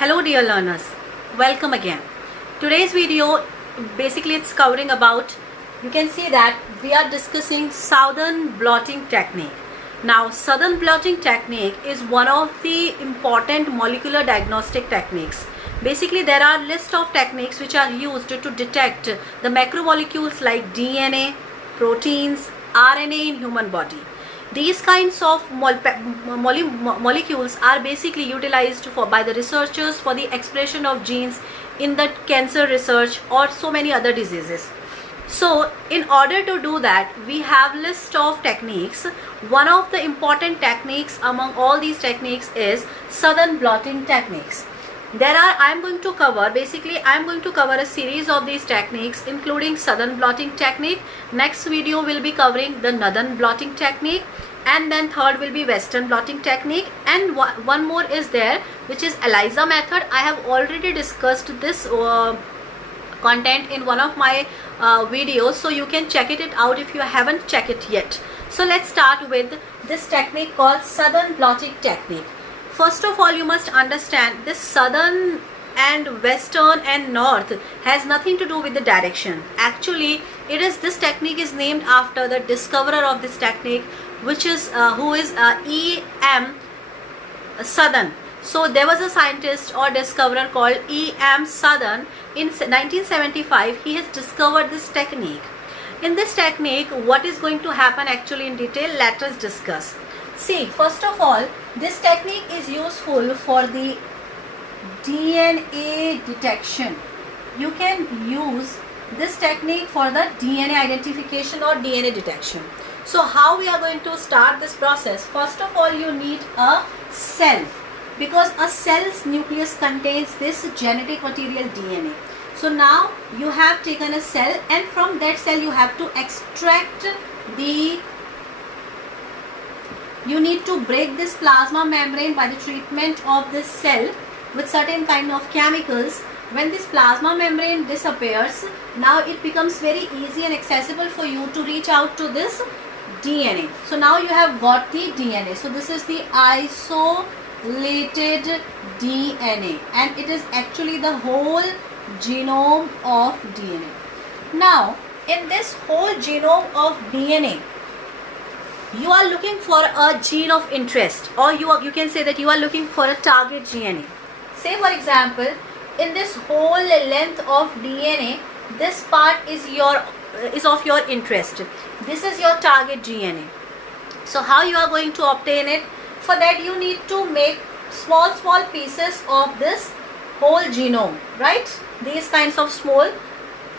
Hello dear learners, welcome again. Today's video basically it's covering about, you can see that we are discussing southern blotting technique. Now southern blotting technique is one of the important molecular diagnostic techniques. Basically there are list of techniques which are used to detect the macromolecules like DNA, proteins, RNA in human body. These kinds of molecules are basically utilized by the researchers for the expression of genes in the cancer research or so many other diseases. So in order to do that, we have list of techniques. One of the important techniques among all these techniques is southern blotting techniques. I am going to cover a series of these techniques, including southern blotting technique. Next video will be covering the northern blotting technique, and then third will be western blotting technique, and one more is there, which is ELISA method. I have already discussed this content in one of my videos, so you can check it out if you haven't checked it yet. So let's start with this technique called southern blotting technique. First of all, you must understand this southern and western and north has nothing to do with the direction. Actually, this technique is named after the discoverer of this technique, which is E.M. Southern. So there was a scientist or discoverer called E.M. Southern. In 1975, he has discovered this technique. In this technique, what is going to happen actually in detail, let us discuss. See, first of all, this technique is useful for the DNA detection. You can use this technique for the DNA identification or DNA detection. So how we are going to start this process? First of all, you need a cell, because a cell's nucleus contains this genetic material DNA. So now you have taken a cell, and from that cell you have to extract you need to break this plasma membrane by the treatment of this cell with certain kind of chemicals. When this plasma membrane disappears, now it becomes very easy and accessible for you to reach out to this DNA. So now you have got the DNA. So this is the isolated DNA, and it is actually the whole genome of DNA. Now in this whole genome of DNA, you are looking for a gene of interest, or you can say that you are looking for a target DNA. Say for example, in this whole length of DNA, this part is of your interest. This is your target DNA. So how you are going to obtain it? For that you need to make small pieces of this whole genome, right? These kinds of small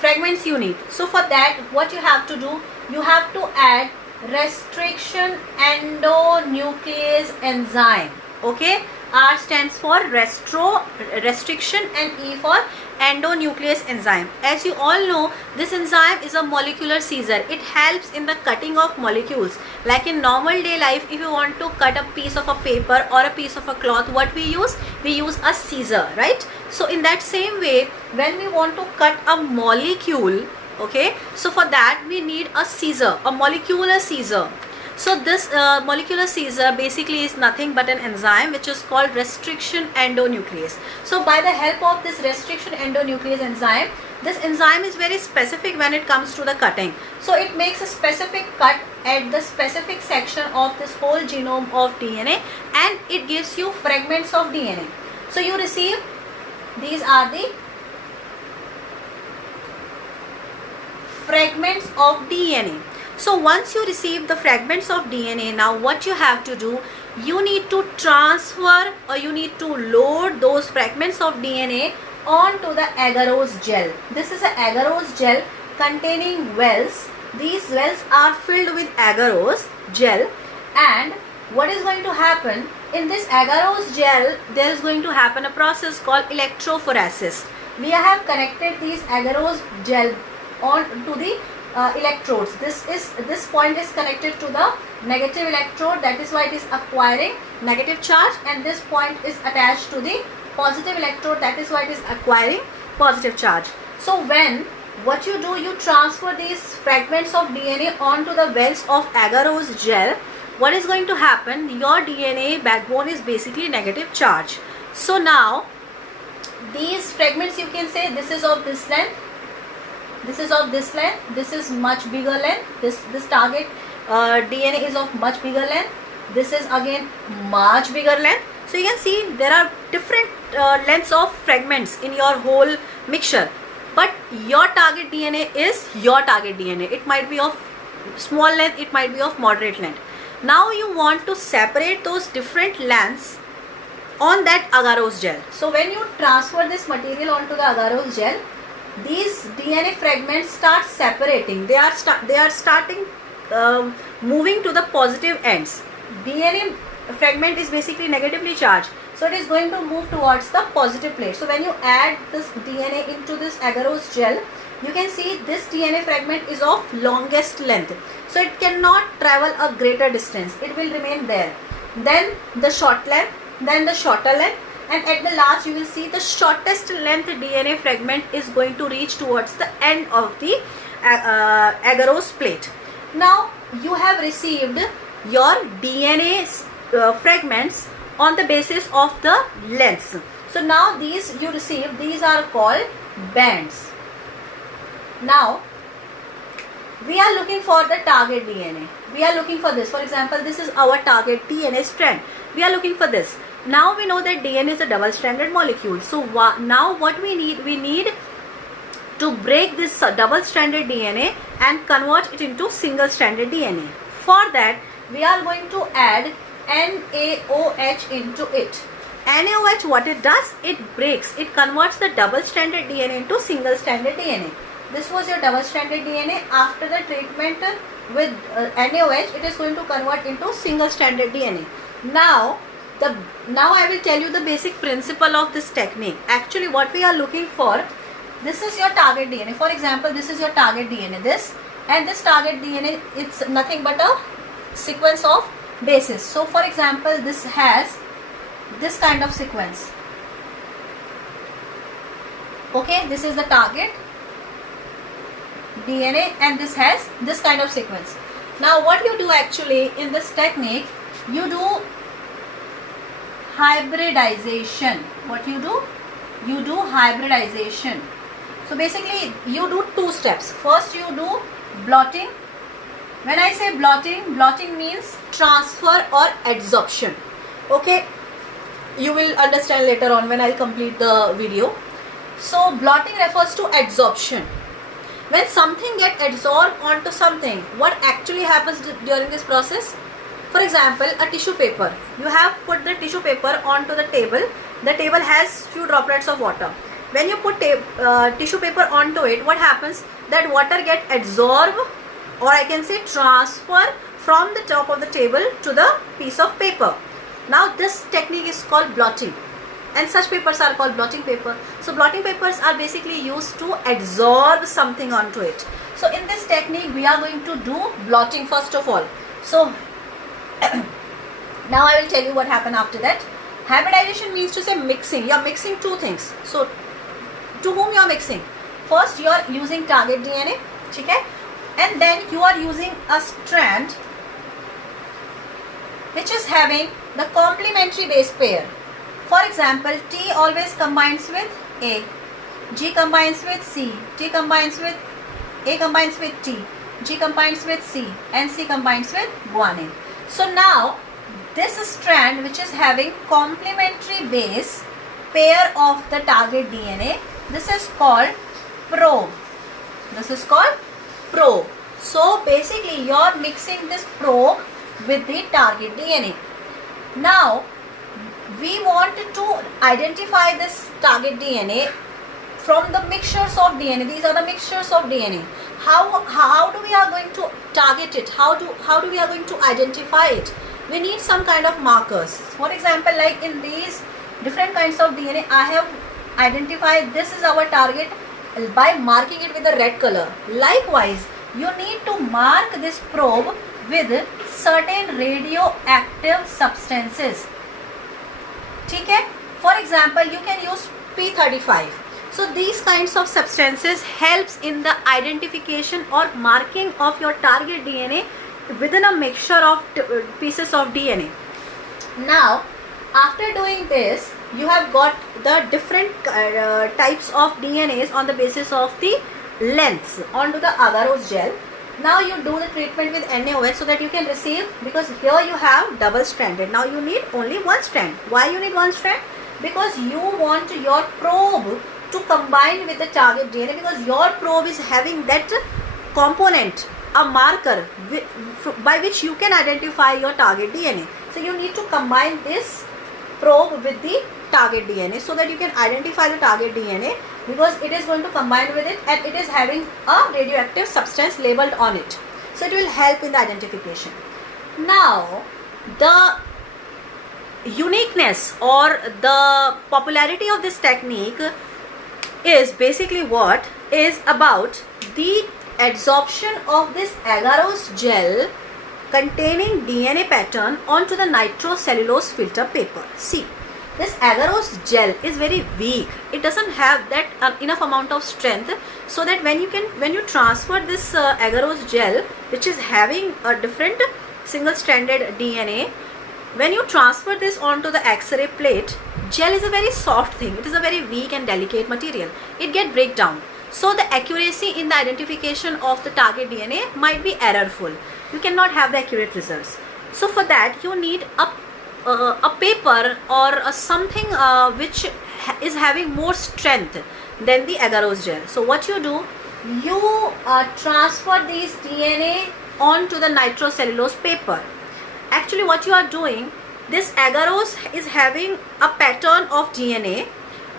fragments you need. So for that, what you have to do, you have to add restriction endonuclease enzyme. Okay, R stands for restriction and E for endonuclease enzyme. As you all know, this enzyme is a molecular scissor. It helps in the cutting of molecules. Like in normal day life, if you want to cut a piece of a paper or a piece of a cloth, what we use a scissor, right? So in that same way, when we want to cut a molecule, okay, so for that we need a scissor, a molecular scissor. So this molecular scissor basically is nothing but an enzyme which is called restriction endonuclease. So by the help of this restriction endonuclease enzyme, this enzyme is very specific when it comes to the cutting. So it makes a specific cut at the specific section of this whole genome of DNA, and it gives you fragments of DNA. So you receive, these are the fragments of DNA. So once you receive the fragments of DNA, now what you have to do, you need to transfer or you need to load those fragments of DNA onto the agarose gel. This is an agarose gel containing wells. These wells are filled with agarose gel, and what is going to happen in this agarose gel, there is going to happen a process called electrophoresis. We have connected these agarose gel on to the electrodes. This point is connected to the negative electrode, that is why it is acquiring negative charge, and this point is attached to the positive electrode, that is why it is acquiring positive charge. So what you do, you transfer these fragments of DNA onto the wells of agarose gel. What is going to happen? Your DNA backbone is basically negative charge. So now these fragments, you can say this is of this length, this is of this length, this is much bigger length, this target DNA is of much bigger length, this is again much bigger length. So you can see there are different lengths of fragments in your whole mixture, but your target DNA is your target DNA. It might be of small length, it might be of moderate length. Now you want to separate those different lengths on that agarose gel. So when you transfer this material onto the agarose gel, these DNA fragments start separating. They are starting moving to the positive ends. DNA fragment is basically negatively charged, so it is going to move towards the positive plate. So when you add this DNA into this agarose gel, you can see this DNA fragment is of longest length, so it cannot travel a greater distance. It will remain there. Then the short length, then the shorter length, and at the last you will see the shortest length DNA fragment is going to reach towards the end of the agarose plate. Now you have received your DNA fragments on the basis of the lengths. So now these you receive, these are called bands. Now we are looking for the target DNA. We are looking for this. For example, this is our target DNA strand. We are looking for this. Now we know that DNA is a double-stranded molecule. So now what we need to break this double-stranded DNA and convert it into single-stranded DNA. For that, we are going to add NaOH into it. NaOH, what it does, it breaks, it converts the double-stranded DNA into single-stranded DNA. This was your double-stranded DNA. After the treatment with NaOH, it is going to convert into single-stranded DNA. Now I will tell you the basic principle of this technique. Actually, what we are looking for, this is your target DNA. For example, this is your target DNA. This and this target DNA, it's nothing but a sequence of bases. So, for example, this has this kind of sequence. Okay, this is the target DNA, and this has this kind of sequence. Now, what you do actually in this technique, you do hybridization. What you do? You do hybridization. So basically you do two steps. First you do blotting. When I say blotting, blotting means transfer or adsorption. Okay, you will understand later on when I complete the video. So blotting refers to adsorption. When something gets adsorbed onto something, what actually happens during this process? For example, a tissue paper. You have put the tissue paper onto the table. The table has few droplets of water. When you put tissue paper onto it, what happens? That water gets adsorbed, or I can say transfer from the top of the table to the piece of paper. Now this technique is called blotting, and such papers are called blotting paper. So blotting papers are basically used to adsorb something onto it. So in this technique we are going to do blotting first of all. So now I will tell you what happened after that. Hybridization means to say mixing. You are mixing two things. So to whom you are mixing? First you are using target DNA, okay? And then you are using a strand which is having the complementary base pair. For example, T always combines with A, G combines with C, T combines with A, combines with T, G combines with C, and C combines with guanine. So now this strand which is having complementary base pair of the target DNA, this is called probe. This is called probe. So basically you are mixing this probe with the target DNA. Now we want to identify this target DNA from the mixtures of DNA. These are the mixtures of DNA. How do we are going to target it? How do we are going to identify it? We need some kind of markers. For example, like in these different kinds of DNA, I have identified this is our target by marking it with a red color. Likewise, you need to mark this probe with certain radioactive substances. Okay? For example, you can use P35. So these kinds of substances helps in the identification or marking of your target DNA within a mixture of pieces of DNA. Now, after doing this, you have got the different types of DNAs on the basis of the lengths onto the agarose gel. Now you do the treatment with NaOH so that you can receive, because here you have double stranded. Now you need only one strand. Why you need one strand? Because you want your probe to combine with the target DNA, because your probe is having that component, a marker by which you can identify your target DNA. So you need to combine this probe with the target DNA so that you can identify the target DNA, because it is going to combine with it and it is having a radioactive substance labeled on it. So it will help in the identification. Now the uniqueness or the popularity of this technique is basically what is about the adsorption of this agarose gel containing DNA pattern onto the nitrocellulose filter paper. See, this agarose gel is very weak. It doesn't have that enough amount of strength, so that when you transfer this agarose gel, which is having a different single stranded DNA, when you transfer this onto the X-ray plate, gel is a very soft thing. It is a very weak and delicate material. It get break down. So the accuracy in the identification of the target DNA might be errorful. You cannot have the accurate results. So for that you need a paper or something which is having more strength than the agarose gel. So what you do, you transfer these DNA onto the nitrocellulose paper. Actually what you are doing, this agarose is having a pattern of DNA.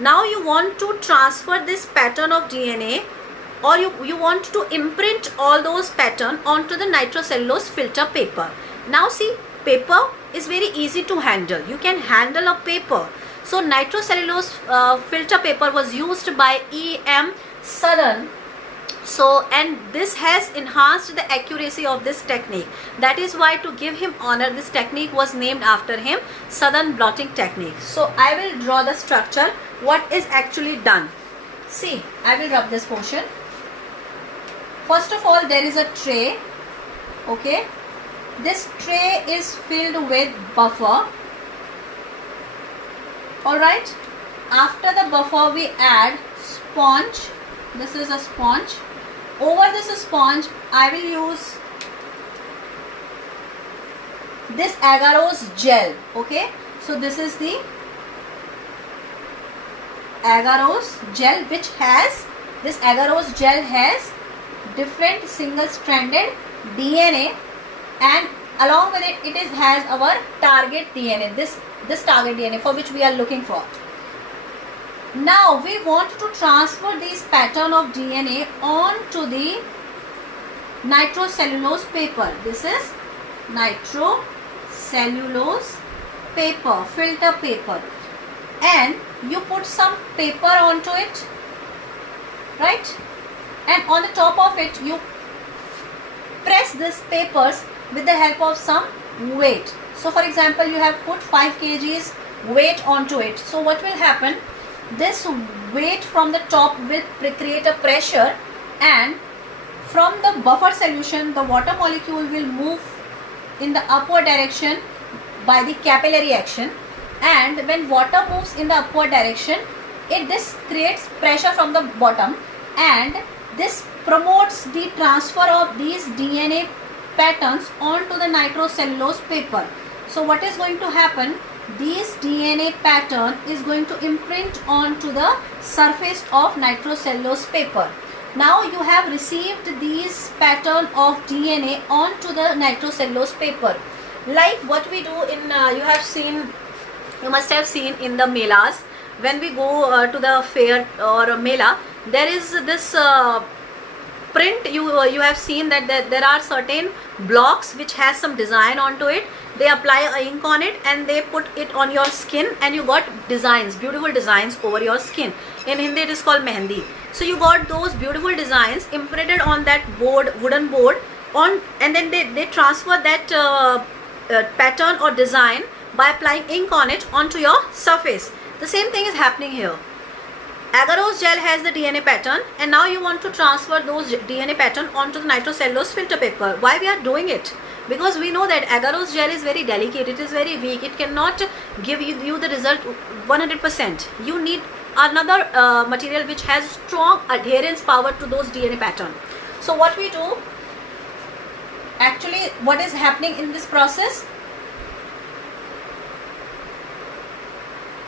Now you want to transfer this pattern of DNA, or you want to imprint all those pattern onto the nitrocellulose filter paper. Now see, paper is very easy to handle. You can handle a paper. So nitrocellulose filter paper was used by E.M. Southern. So, and this has enhanced the accuracy of this technique. That is why, to give him honor, this technique was named after him, Southern blotting technique. So I will draw the structure, what is actually done. See, I will rub this portion. First of all, there is a tray. Okay, this tray is filled with buffer. Alright, after the buffer we add sponge. This is a sponge. Over this sponge I will use this agarose gel. Okay, so this is the agarose gel, which has, this agarose gel has different single stranded DNA, and along with it, it has our target DNA, this target DNA for which we are looking for. Now we want to transfer this pattern of DNA onto the nitrocellulose paper. This is nitrocellulose paper, filter paper, and you put some paper onto it, right? And on the top of it you press these papers with the help of some weight. So for example, you have put 5 kgs weight onto it. So what will happen? This weight from the top will create a pressure, and from the buffer solution the water molecule will move in the upward direction by the capillary action, and when water moves in the upward direction, this creates pressure from the bottom, and this promotes the transfer of these DNA patterns onto the nitrocellulose paper. So what is going to happen? This DNA pattern is going to imprint onto the surface of nitrocellulose paper. Now you have received these pattern of DNA onto the nitrocellulose paper. Like what we do in, you must have seen in the melas, when we go to the fair or a mela, there is this print. You have seen that there are certain blocks which has some design onto it. They apply a ink on it and they put it on your skin, and you got designs, beautiful designs over your skin. In Hindi it is called mehendi. So you got those beautiful designs imprinted on that board, wooden board, and then they transfer that pattern or design by applying ink on it onto your surface. The same thing is happening here. Agarose gel has the DNA pattern, and now you want to transfer those DNA pattern onto the nitrocellulose filter paper. Why we are doing it? because we know that agarose gel is very delicate, it is very weak, it cannot give you the result 100%. You need another material which has strong adherence power to those DNA pattern. So what we do, actually what is happening in this process,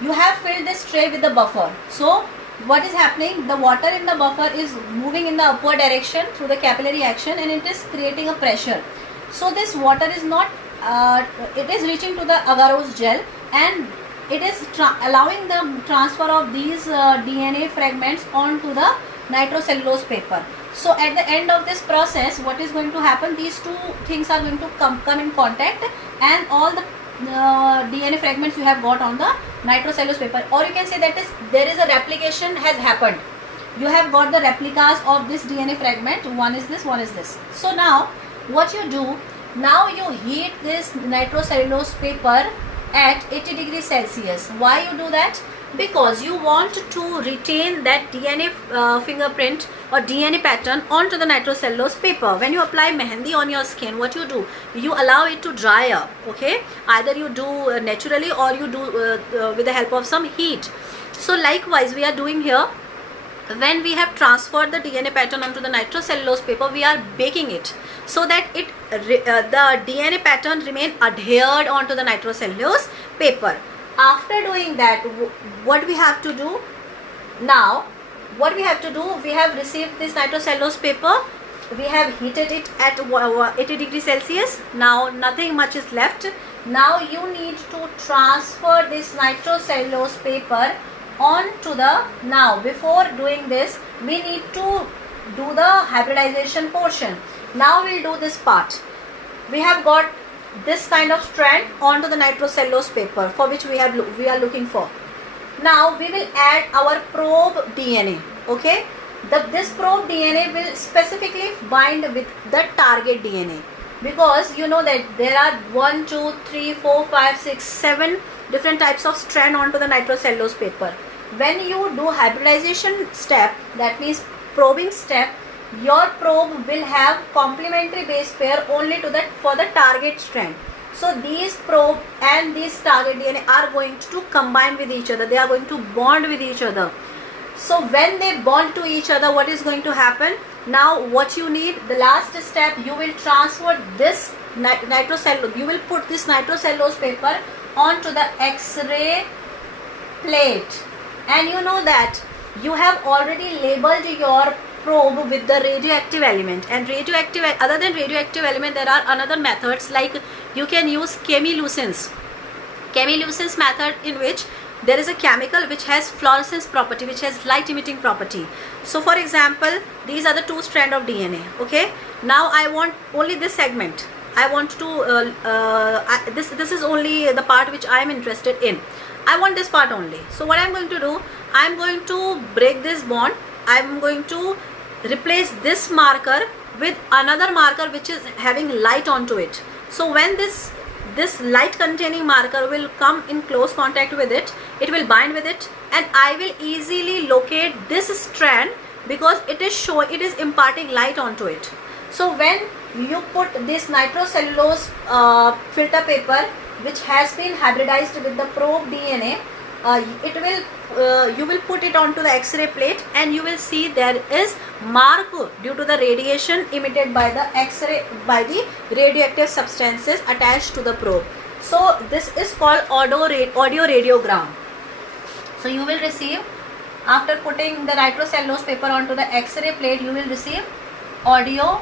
you have filled this tray with the buffer. So what is happening, the water in the buffer is moving in the upward direction through the capillary action, and it is creating a pressure. So this water is not it is reaching to the agarose gel, and it is allowing the transfer of these DNA fragments onto the nitrocellulose paper. So at the end of this process, what is going to happen, these two things are going to come in contact, and all the DNA fragments you have got on the nitrocellulose paper, or you can say that there is a replication has happened. You have got the replicas of this DNA fragment, one is this, one is this. So now what you do, now you heat this nitrocellulose paper at 80 degrees Celsius. Why you do that? Because you want to retain that DNA fingerprint or DNA pattern onto the nitrocellulose paper. When you apply mehendi on your skin, what you do, you allow it to dry up, okay? Either you do naturally, or you do with the help of some heat. So likewise we are doing here. When we have transferred the DNA pattern onto the nitrocellulose paper, we are baking it so that the DNA pattern remain adhered onto the nitrocellulose paper. After doing that, what we have to do now, we have received this nitrocellulose paper, we have heated it at 80 degrees Celsius. Now nothing much is left. Now you need to transfer this nitrocellulose paper onto the, now before doing this we need to do the hybridization portion. Now we'll do this part. We have got this kind of strand onto the nitrocellulose paper, for which we are looking for. Now we will add our probe DNA, okay? This probe DNA will specifically bind with the target DNA, because you know that there are 1, 2, 3, 4, 5, 6, 7 different types of strand onto the nitrocellulose paper. When you do hybridization step, that means probing step, your probe will have complementary base pair only for the target strand. So these probe and these target DNA are going to combine with each other, they are going to bond with each other. So when they bond to each other, what is going to happen? Now what you need, the last step, you will transfer this nitrocellulose, you will put this nitrocellulose paper onto the X-ray plate, and you know that you have already labeled your probe with the radioactive element, and other than radioactive element there are another methods, like you can use chemiluminescence method, in which there is a chemical which has fluorescence property, which has light emitting property. So for example, these are the two strand of DNA, okay? Now I want only this segment, I want to this is only the part which I am interested in, I want this part only. So what I am going to do, I am going to break this bond, I am going to replace this marker with another marker which is having light onto it. So when this light containing marker will come in close contact with it, it will bind with it, and I will easily locate this strand, because it is imparting light onto it. So when you put this nitrocellulose filter paper which has been hybridized with the probe DNA, you will put it onto the X-ray plate, and you will see there is mark due to the radiation emitted by the X-ray, by the radioactive substances attached to the probe. So this is called audio radiogram. So you will receive, after putting the nitrocellulose paper onto the X-ray plate, you will receive audio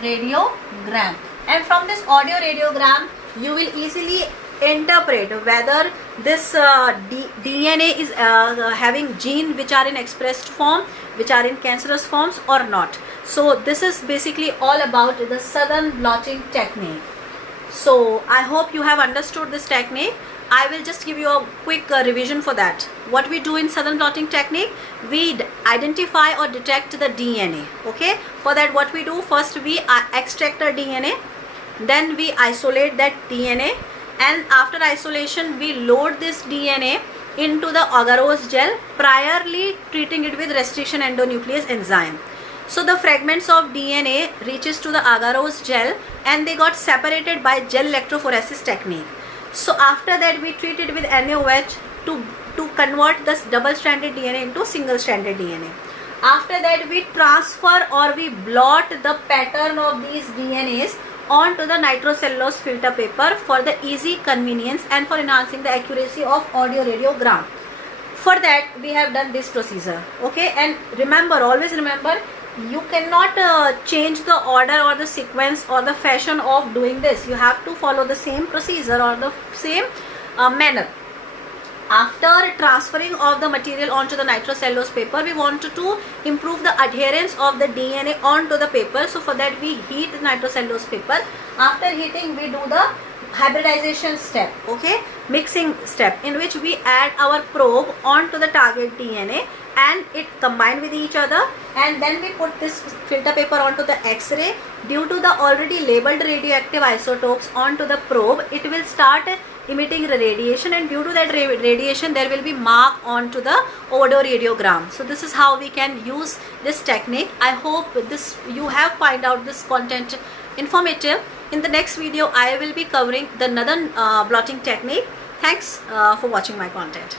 radiogram, and from this audio radiogram you will easily interpret whether this DNA is having gene which are in expressed form, which are in cancerous forms or not. So this is basically all about the southern blotting technique. So I hope you have understood this technique. I will just give you a quick revision for that. What we do in southern blotting technique, we identify or detect the DNA, okay? For that what we do, first we extract the DNA, then we isolate that DNA, and after isolation we load this DNA into the agarose gel, priorly treating it with restriction endonuclease enzyme. So the fragments of DNA reaches to the agarose gel and they got separated by gel electrophoresis technique. So after that we treat it with NaOH to convert this double-stranded DNA into single-stranded DNA. After that we transfer or we blot the pattern of these DNAs onto the nitrocellulose filter paper for the easy convenience and for enhancing the accuracy of audio radiogram. For that we have done this procedure. Okay, and remember, always remember, you cannot change the order or the sequence or the fashion of doing this. You have to follow the same procedure or the same manner. After transferring of the material onto the nitrocellulose paper, we wanted to improve the adherence of the DNA onto the paper. So for that we heat the nitrocellulose paper. After heating we do the hybridization step, okay, mixing step, in which we add our probe onto the target DNA and it combined with each other, and then we put this filter paper onto the X-ray. Due to the already labeled radioactive isotopes onto the probe, it will start emitting radiation, and due to that radiation there will be mark onto the audio radiogram. So this is how we can use this technique. I hope this you have find out this content informative. In the next video I will be covering the another blotting technique. Thanks for watching my content.